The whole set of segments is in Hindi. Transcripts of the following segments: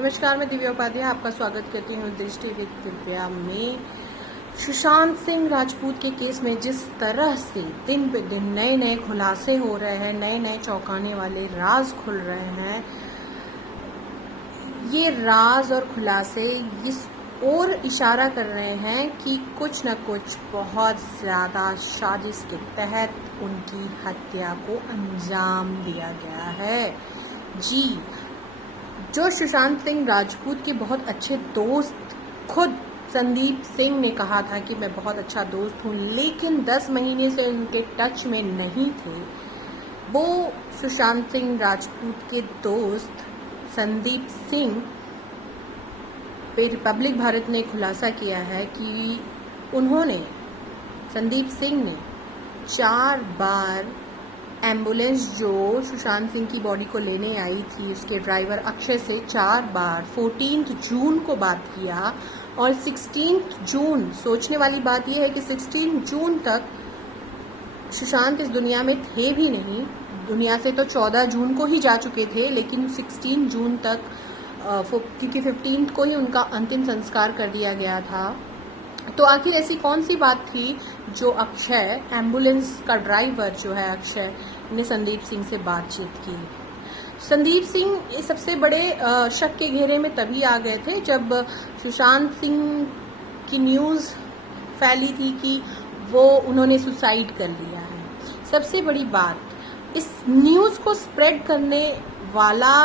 नमस्कार, मैं दिव्या उपाध्याय आपका स्वागत करती हूँ दृष्टि विद दिव्या में। सुशांत सिंह राजपूत के केस में जिस तरह से दिन पे दिन नए नए खुलासे हो रहे हैं, नए नए चौंकाने वाले राज खुल रहे हैं, ये राज और खुलासे इस और इशारा कर रहे हैं कि कुछ न कुछ बहुत ज़्यादा साजिश के तहत उनकी हत्या को अंजाम दिया गया है। जी, जो सुशांत सिंह राजपूत के बहुत अच्छे दोस्त, खुद संदीप सिंह ने कहा था कि मैं बहुत अच्छा दोस्त हूँ, लेकिन 10 महीने से उनके टच में नहीं थे। वो सुशांत सिंह राजपूत के दोस्त संदीप सिंह पे रिपब्लिक भारत ने खुलासा किया है कि संदीप सिंह ने 4 बार एम्बुलेंस जो सुशांत सिंह की बॉडी को लेने आई थी, उसके ड्राइवर अक्षय से 4 बार 14 जून को बात किया। और 16 जून, सोचने वाली बात यह है कि 16 जून तक सुशांत इस दुनिया में थे भी नहीं। दुनिया से तो 14 जून को ही जा चुके थे, लेकिन 16 जून तक, क्योंकि 15 को ही उनका अंतिम संस्कार कर दिया गया था। तो आखिर ऐसी कौन सी बात थी जो अक्षय, एम्बुलेंस का ड्राइवर जो है अक्षय, ने संदीप सिंह से बातचीत की? संदीप सिंह सबसे बड़े शक के घेरे में तभी आ गए थे जब सुशांत सिंह की न्यूज़ फैली थी कि उन्होंने सुसाइड कर लिया है। सबसे बड़ी बात, इस न्यूज़ को स्प्रेड करने वाला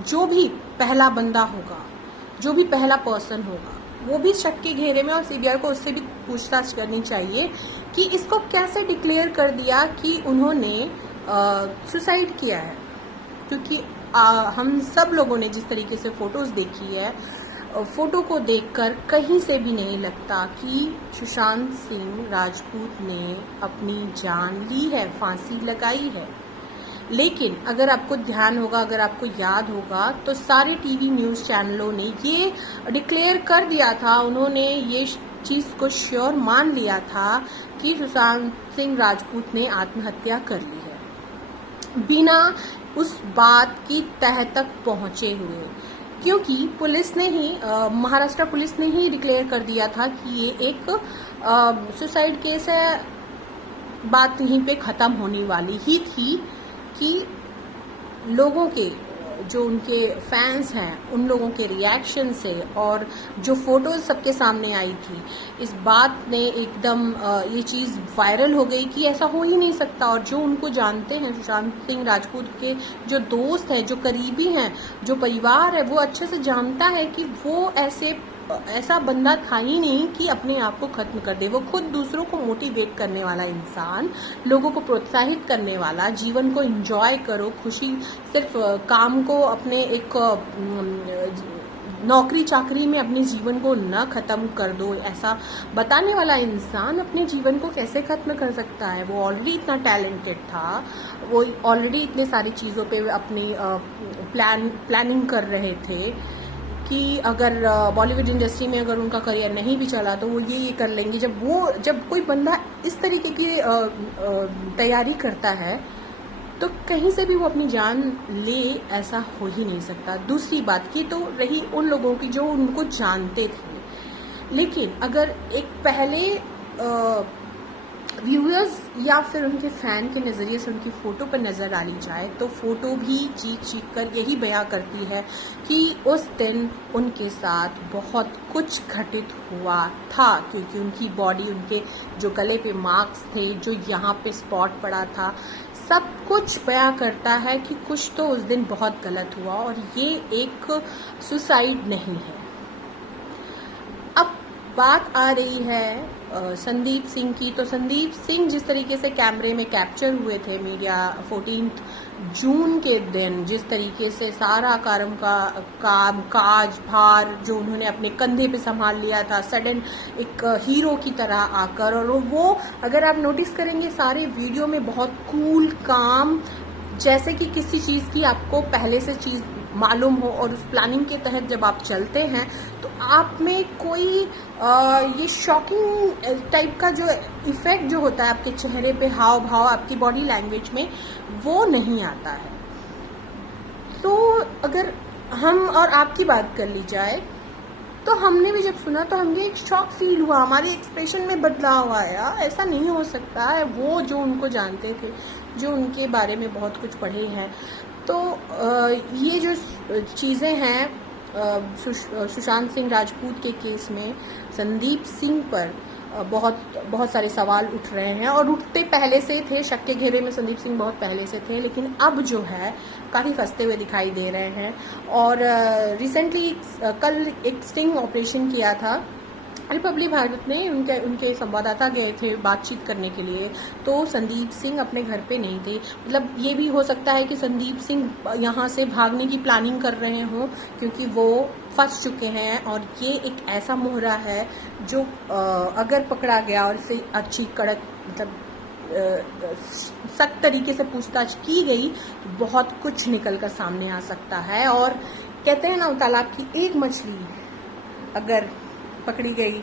जो भी पहला बंदा होगा, जो भी पहला पर्सन होगा, वो भी शक के घेरे में, और सीबीआई को उससे भी पूछताछ करनी चाहिए कि इसको कैसे डिक्लेयर कर दिया कि उन्होंने सुसाइड किया है। क्योंकि हम सब लोगों ने जिस तरीके से फोटोज देखी है, फोटो को देखकर कहीं से भी नहीं लगता कि सुशांत सिंह राजपूत ने अपनी जान ली है, फांसी लगाई है। लेकिन अगर आपको ध्यान होगा, अगर आपको याद होगा, तो सारे टीवी न्यूज़ चैनलों ने ये डिक्लेयर कर दिया था, उन्होंने ये चीज़ को श्योर मान लिया था कि सुशांत सिंह राजपूत ने आत्महत्या कर ली है, बिना उस बात की तह तक पहुंचे हुए। क्योंकि पुलिस ने ही, महाराष्ट्र पुलिस ने ही डिक्लेयर कर दिया था कि ये एक सुसाइड केस है। बात यहीं पे ख़त्म होने वाली ही थी कि लोगों के, जो उनके फैंस हैं, उन लोगों के रिएक्शन से और जो फोटोज सबके सामने आई थी, इस बात ने एकदम ये चीज़ वायरल हो गई कि ऐसा हो ही नहीं सकता। और जो उनको जानते हैं, सुशांत सिंह राजपूत के जो दोस्त हैं, जो करीबी हैं, जो परिवार है, वो अच्छे से जानता है कि वो ऐसा बंदा था ही नहीं कि अपने आप को खत्म कर दे। वो खुद दूसरों को मोटिवेट करने वाला इंसान, लोगों को प्रोत्साहित करने वाला, जीवन को एंजॉय करो, खुशी, सिर्फ काम को, अपने एक नौकरी चाकरी में अपने जीवन को न खत्म कर दो, ऐसा बताने वाला इंसान अपने जीवन को कैसे खत्म कर सकता है? वो ऑलरेडी इतना टैलेंटेड था, वो ऑलरेडी इतने सारी चीज़ों पे अपनी प्लानिंग कर रहे थे कि अगर बॉलीवुड इंडस्ट्री में अगर उनका करियर नहीं भी चला तो वो ये कर लेंगे। जब कोई बंदा इस तरीके की तैयारी करता है, तो कहीं से भी वो अपनी जान ले, ऐसा हो ही नहीं सकता। दूसरी बात की तो रही उन लोगों की जो उनको जानते थे, लेकिन अगर एक पहले व्यूअर्स या फिर उनके फैन के नज़रिए से उनकी फ़ोटो पर नज़र डाली जाए, तो फ़ोटो भी चीख कर यही बयां करती है कि उस दिन उनके साथ बहुत कुछ घटित हुआ था। क्योंकि उनकी बॉडी, उनके जो गले पे मार्क्स थे, जो यहाँ पे स्पॉट पड़ा था, सब कुछ बयां करता है कि कुछ तो उस दिन बहुत गलत हुआ और ये एक सुसाइड नहीं है। अब बात आ रही है संदीप सिंह की। तो संदीप सिंह जिस तरीके से कैमरे में कैप्चर हुए थे मीडिया 14 जून के दिन, जिस तरीके से सारा काम काज भार जो उन्होंने अपने कंधे पे संभाल लिया था, सडन एक हीरो की तरह आकर, और वो अगर आप नोटिस करेंगे सारे वीडियो में बहुत कूल, काम, जैसे कि किसी चीज़ की आपको पहले से चीज़ मालूम हो, और उस प्लानिंग के तहत जब आप चलते हैं तो आप में कोई ये शॉकिंग टाइप का जो इफेक्ट जो होता है आपके चेहरे पे, हाव भाव, आपकी बॉडी लैंग्वेज में, वो नहीं आता है। तो अगर हम और आपकी बात कर ली जाए तो हमने भी जब सुना तो हमें एक शॉक फील हुआ, हमारे एक्सप्रेशन में बदलाव आया। ऐसा नहीं हो सकता है, वो जो उनको जानते थे, जो उनके बारे में बहुत कुछ पढ़े हैं। तो ये जो चीज़ें हैं सुशांत सिंह राजपूत के केस में संदीप सिंह पर बहुत सारे सवाल उठ रहे हैं, और उठते पहले से थे, शक के घेरे में संदीप सिंह बहुत पहले से थे, लेकिन अब जो है काफ़ी फंसते हुए दिखाई दे रहे हैं। और रिसेंटली कल एक स्टिंग ऑपरेशन किया था रिपब्लिक भारत ने, उनके संवाददाता गए थे बातचीत करने के लिए, तो संदीप सिंह अपने घर पे नहीं थे। मतलब ये भी हो सकता है कि संदीप सिंह यहाँ से भागने की प्लानिंग कर रहे हों, क्योंकि वो फंस चुके हैं। और ये एक ऐसा मोहरा है जो अगर पकड़ा गया और इसे अच्छी कड़क मतलब सख्त तरीके से पूछताछ की गई तो बहुत कुछ निकल कर सामने आ सकता है। और कहते हैं ना, तालाब की एक मछली अगर पकड़ी गई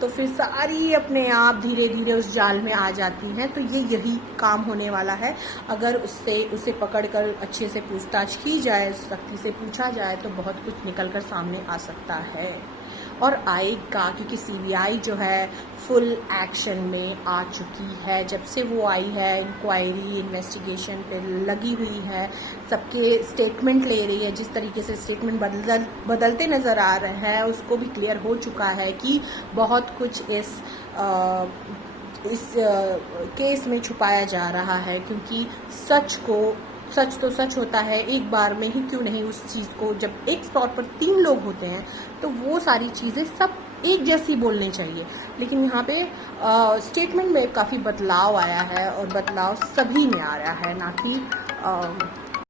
तो फिर सारी अपने आप धीरे धीरे उस जाल में आ जाती हैं। तो ये यही काम होने वाला है। अगर उसे पकड़कर अच्छे से पूछताछ की जाए, सख्ती से पूछा जाए, तो बहुत कुछ निकल कर सामने आ सकता है और आएगा, क्योंकि सीबीआई जो है फुल एक्शन में आ चुकी है। जब से वो आई है, इंक्वायरी इन्वेस्टिगेशन पे लगी हुई है, सबके स्टेटमेंट ले रही है। जिस तरीके से स्टेटमेंट बदलते नज़र आ रहे हैं, उसको भी क्लियर हो चुका है कि बहुत कुछ इस केस में छुपाया जा रहा है। क्योंकि सच तो सच होता है, एक बार में ही क्यों नहीं उस चीज़ को, जब एक स्पॉट पर 3 लोग होते हैं तो वो सारी चीज़ें सब एक जैसी बोलनी चाहिए। लेकिन यहाँ पे स्टेटमेंट में काफ़ी बदलाव आया है, और बदलाव सभी में आ रहा है, ना कि